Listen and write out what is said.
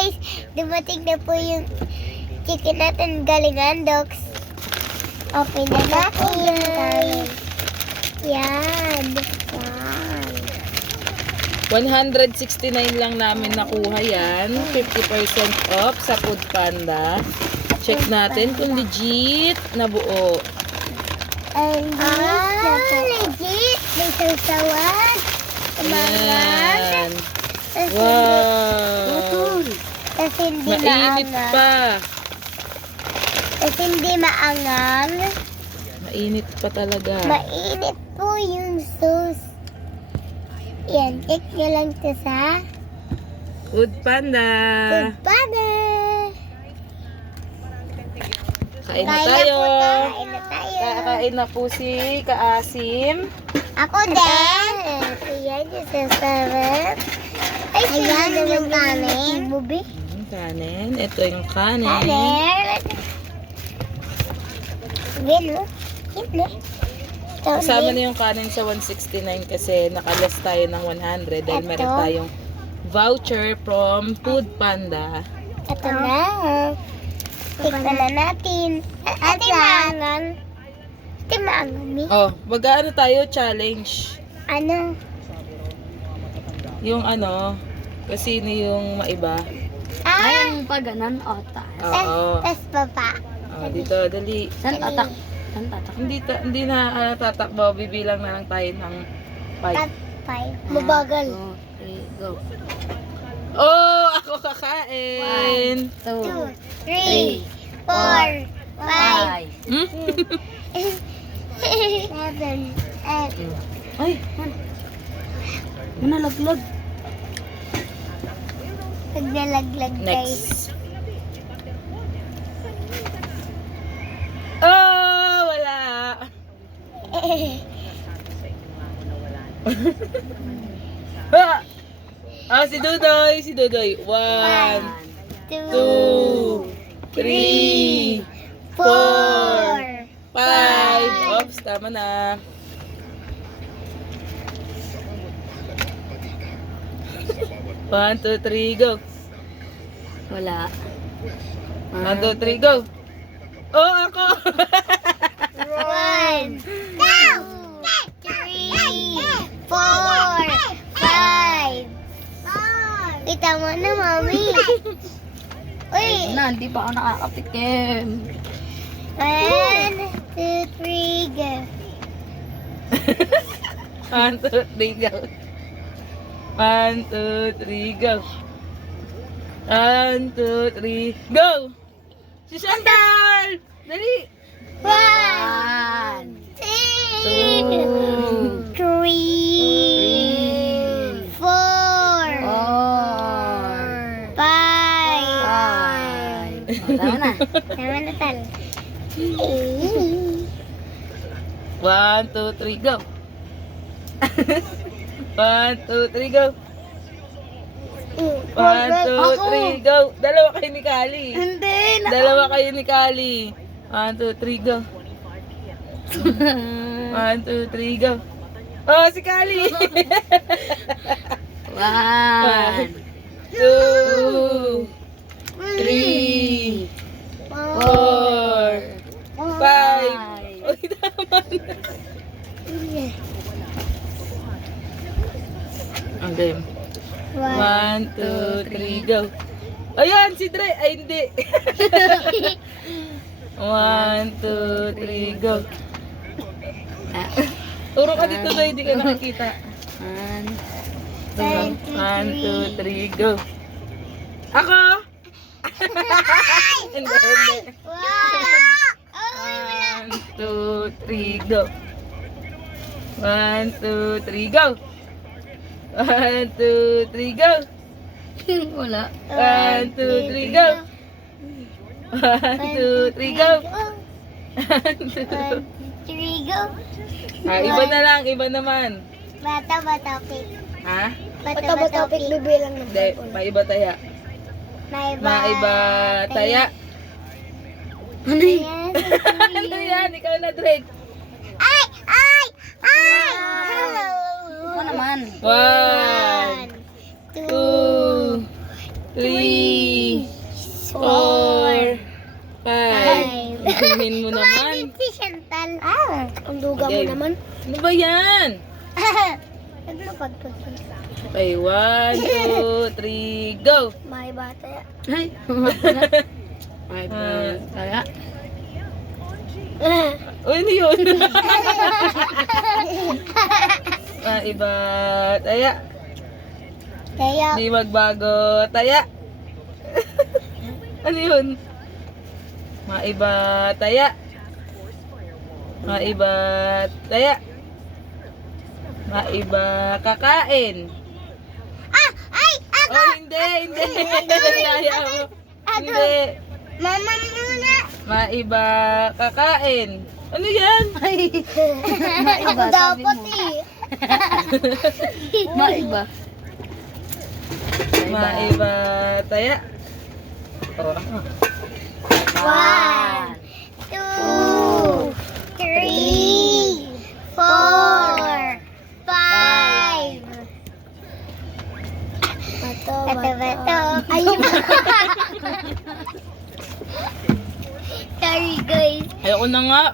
guys, dumating na po yung chicken natin galing Andox. Open na natin. Yan. Yan. 169 lang namin nakuha yan. 50% off sa Food Panda. Check natin kung legit na buo. Legit. May sasawan. Yan. Wow. Kasi hindi Mainit maangang. pa. Kasi hindi maangang. Mainit pa talaga. Mainit po yung sauce. Yan, check nyo lang ito sa Food Panda. Food Panda. Kain na tayo. Kain na tayo. Kakain na po si Kaasim. Ako din. Ayan yung sasarap. Ay, ayan yung kanin. Bubi. Kanin. Ito yung kanin. Kanin. Gino. Gino. Kasama na yung kanin sa 169 kasi nakalas tayo ng 100 dahil meron tayong voucher from Food Panda. Ito na. Tikman na natin. Ate maangang. Ate maangang, Mi. Oh, mag-ano tayo challenge. Ano? Yung ano, kasi yung maiba. Ah! Pag ganon, o taas. Oo. Tas baba. Oh, dito, dali. Saan tatak? Saan tatak? Hindi na tatakbo, bibilang na lang tayo ng 5. At 5. Mabagal. 2, 3, go. Oh, ako kakain. 2, 2, 3, 4, 5, 5. Hmm? 7, 8. Ay, Manalaglag. Naglalaglag guys. next. Oh, wala. Ah, si Dudoy, si Dudoy. 1, 2, 3, 4, 5. Oops, tama na. One, two, three, go. Wala. 1, 2, 3, go. Oh, ako. 1, 2, 3, 4, 5. Kita mo na, Mami. Uy! Na, hindi pa ako nakakatikim. 1, 2, 3, go. 1, 2, 3, go. 1, 2, 3, go. 1, 2, 3, go. Si Chantal! Dali! 1, 2, 3, 4, 5. Tama na. Tama na tal. 1, 2, 3, go. 1, 2, 3, go. 1, 2, 3, go. Dalawa kayo ni Kali. Hindi. Dalawa kayo ni Kali. 1, 2, 3, go. 1, 2, 3, go. Oh, si Kali. 1, 2, 3, 4, 5. Uy, tama na. Ang game. 1, 2, 3, go. Ayan, si Dre. Ay, hindi. 1, 2, 3, go. Turo ka dito, Dre. Hindi ka nakikita. 1, 2, 3, go. Ako? Hindi, hindi. 1, 2, 3, go. 1, 2, 3, go. 1, 2, 3, go. Wala. 1, 2, 3, go. 1, 2, 3, go. 1, 2. 3, go. Ah, iba na lang, iba naman. Bata ba topic? Ha? Bata ba topic? Bibilang na. Hindi, maiba taya. Maiba taya. Ano yun? Ano yan? Ikaw na, Drake. Ay! Ay! Ay! Ako naman. 1, 2, 3, 4, 5. Inumin mo naman. Si Chantal. Ang duga Okay. mo naman. Ano ba yan? Naglapag-pag. Okay, 1, 2, 3, go! May bata. Ay, wala. Ay, kaya. O, ano yun? Maiba, taya. Kaya, Di magbago, taya. Ano yun? Maiba, taya. Maiba, taya. Maiba, kakain. ako! Oh, hindi. Kaya mo. Hindi. Mama muna. Maiba, kakain. Ano yan? Ako dapat eh. Maiba. Maiba, taya. Oh. 1, 2, 3, 4, 5. Bato. Ayun. Sorry guys. Ayoko na nga.